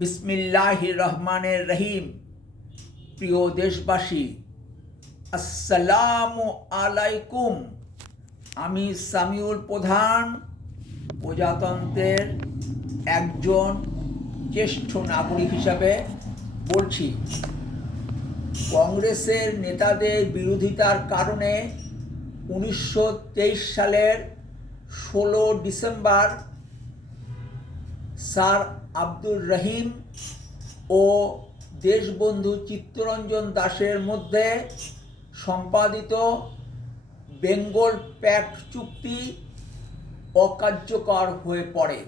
বিসমিল্লাহির রহমানির রহিম। প্রিয় দেশবাসী, আসসালামু আলাইকুম। আমি সামিউল প্রধান, প্রজাতন্ত্রের একজন জ্যেষ্ঠ নাগরিক হিসাবে বলছি। কংগ্রেসের নেতাদের বিরোধিতার কারণে 1923 সালের 16 ডিসেম্বর স্যার আব্দুর রহিম ও দেশবন্ধু চিত্তরঞ্জন দাসের মধ্যে সম্পাদিত বেঙ্গল প্যাক্ট চুক্তি অকার্যকর হয়ে পড়ে।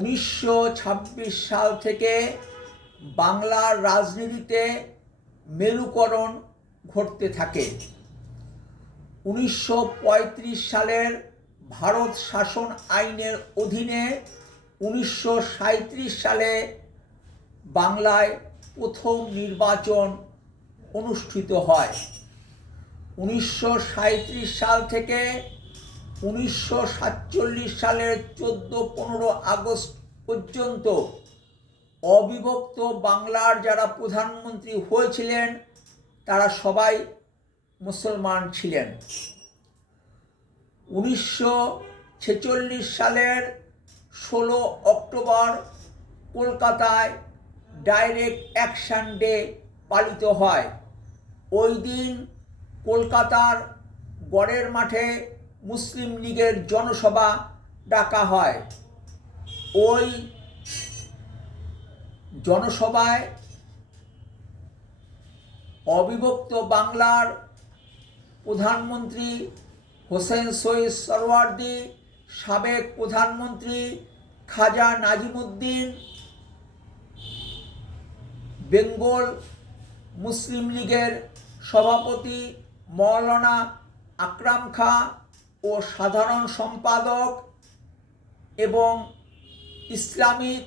1926 সাল থেকে বাংলার রাজনীতিতে মেরুকরণ ঘটতে থাকে। 1935 সালের ভারত শাসন আইনের অধীনে 1937 সালে বাংলায় প্রথম নির্বাচন অনুষ্ঠিত হয়। 1937 সাল থেকে 1947 সালের 14-15 আগস্ট পর্যন্ত অবিভক্ত বাংলার যারা প্রধানমন্ত্রী হয়েছিলেন তারা সবাই মুসলমান ছিলেন। 1946 সালের 16 অক্টোবর কলকাতায় ডাইরেক্ট অ্যাকশন ডে পালিত হয়। ওই দিন কলকাতার গড়ের মাঠে মুসলিম লীগের জনসভা ডাকা হয়। ওই জনসভায় অবিভক্ত বাংলার প্রধানমন্ত্রী হোসেন শহীদ সোহরাওয়ার্দী, সাবেক প্রধানমন্ত্রী খাজা নাজিমুদ্দিন, বেঙ্গল মুসলিম লীগের সভাপতি মৌলানা আকরাম খাঁ ও সাধারণ সম্পাদক এবং ইসলামিক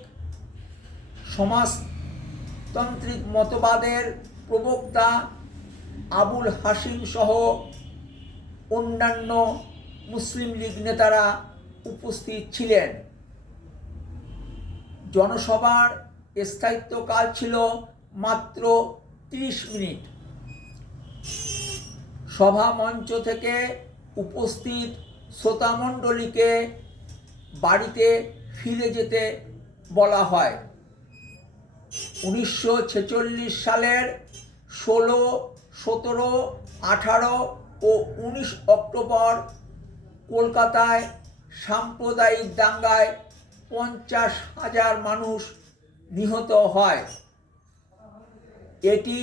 সমাজতান্ত্রিক মতবাদের প্রবক্তা আবুল হাশিম সহ অন্যান্য মুসলিম লীগ নেতারা উপস্থিত ছিলেন। জনসভার স্থায়িত্বকাল ছিল মাত্র 30 মিনিট। সভা মঞ্চ থেকে উপস্থিত শ্রোতামণ্ডলীকে বাড়িতে ফিরে যেতে বলা হয়। 1946 সালের 16, 17, 18 ও 19 অক্টোবর কলকাতায় সাম্প্রদায়িক দাঙ্গায় 50,000 মানুষ নিহত হয়। এটি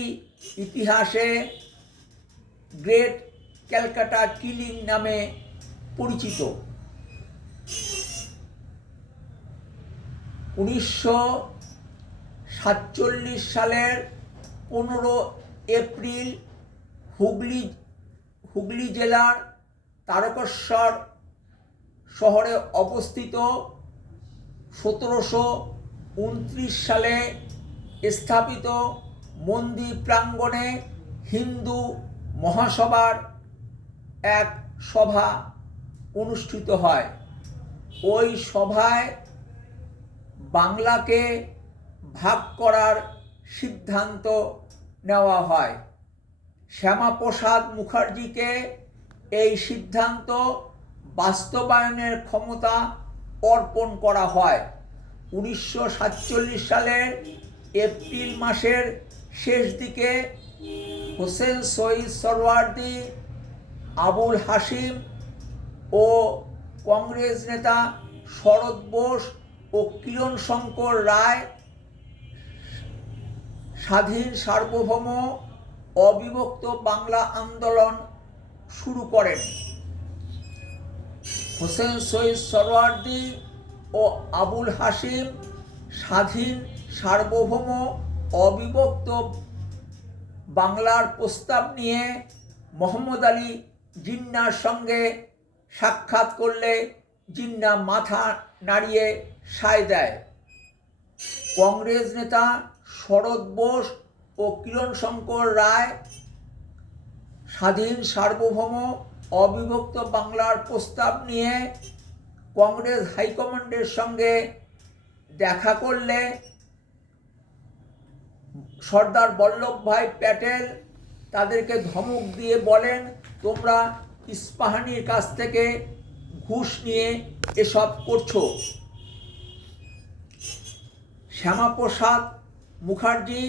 ইতিহাসে গ্রেট ক্যালকাটা কিলিং নামে পরিচিত। 1947 সালের 15 এপ্রিল হুগলি জেলার তারকেশ্বর শহরে অবস্থিত 1729 সালে স্থাপিত মন্দির প্রাঙ্গণে হিন্দু মহাসভার এক সভা অনুষ্ঠিত হয়। ওই সভায় বাংলাকে ভাগ করার সিদ্ধান্ত নেওয়া হয়। শ্যামাপ্রসাদ মুখার্জিকে এই সিদ্ধান্ত বাস্তবায়নের ক্ষমতা অর্পণ করা হয়। 1947 সালের এপ্রিল মাসের শেষ দিকে হোসেন শহীদ সোহরাওয়ার্দী, আবুল হাশিম ও কংগ্রেস নেতা শরৎ বোস ও কিরণ শঙ্কর রায় স্বাধীন সার্বভৌম অবিভক্ত বাংলা আন্দোলন শুরু করেন। হোসেন শহীদ সোহরাওয়ার্দী ও আবুল হাশিম স্বাধীন সার্বভৌম অবিভক্ত বাংলার প্রস্তাব নিয়ে মোহাম্মদ আলী জিন্নার সঙ্গে সাক্ষাৎ করলে জিন্না মাথা নাড়িয়ে সায় দেয়। কংগ্রেস নেতা শরৎ বোস ও কিরণ শঙ্কর রায় স্বাধীন সার্বভৌম অবিভক্ত বাংলার প্রস্তাব নিয়ে কংগ্রেস হাইকমান্ডের সঙ্গে দেখা করলে সর্দার বল্লভভাই প্যাটেল তাদেরকে ধমক দিয়ে বলেন, তোমরা ইস্পাহানির কাছ থেকে ঘুষ নিয়ে এসব করছো। শ্যামাপ্রসাদ মুখার্জি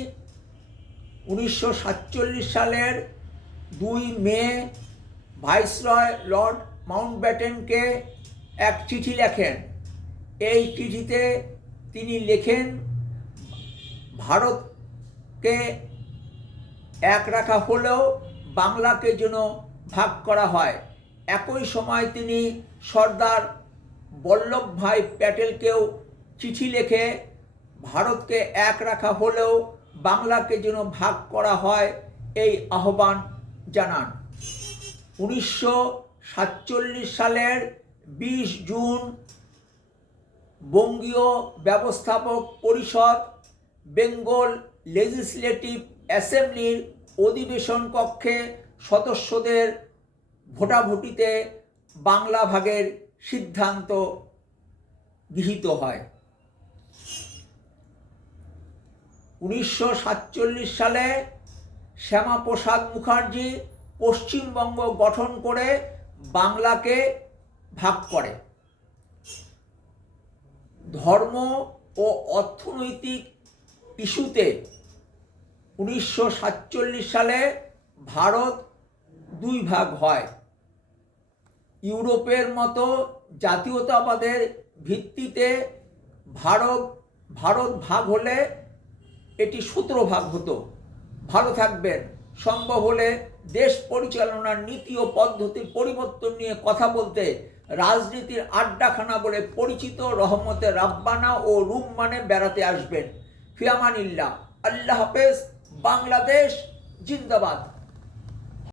1947 সালের 2 মে ভাইসরয় লর্ড মাউন্টব্যাটেনকে এক চিঠি লেখেন। এই চিঠিতে তিনি লেখেন, ভারতকে এক রাখা হলেও বাংলাকে যেন ভাগ করা হয়। একই সময় তিনি সর্দার বল্লভভাই প্যাটেলকেও চিঠি লিখে ভারতকে এক রাখা হলেও বাংলাকে যেন ভাগ করা হয় এই আহ্বান জানান। 1947 সালের 20 জুন বঙ্গীয় ব্যবস্থাপক পরিষদ বেঙ্গল লেজিসলেটিভ অ্যাসেম্বলির অধিবেশন কক্ষে সদস্যদের ভোটাভুটিতে বাংলা ভাগের সিদ্ধান্ত গৃহীত হয়। 1947 সালে শ্যামাপ্রসাদ মুখার্জি পশ্চিমবঙ্গ গঠন করে বাংলাকে ভাগ করে। ধর্ম ও অর্থনৈতিক ইস্যুতে 1947 সালে ভারত 2 ভাগ হয়। ইউরোপের মতো জাতীয়তাবাদের ভিত্তিতে ভারত ভাগ হলে এটি 17 ভাগ হতো। ভালো থাকবেন। সম্ভব হলে দেশ পরিচালনার নীতি ও পদ্ধতির পরিবর্তন নিয়ে কথা বলতে রাজনীতির আড্ডাখানা বলে পরিচিত রহমতে রাব্বানা ও রুম্মানে বেড়াতে আসবেন। ফি আমানিল্লাহ। আল্লাহ হাফেজ। বাংলাদেশ জিন্দাবাদ।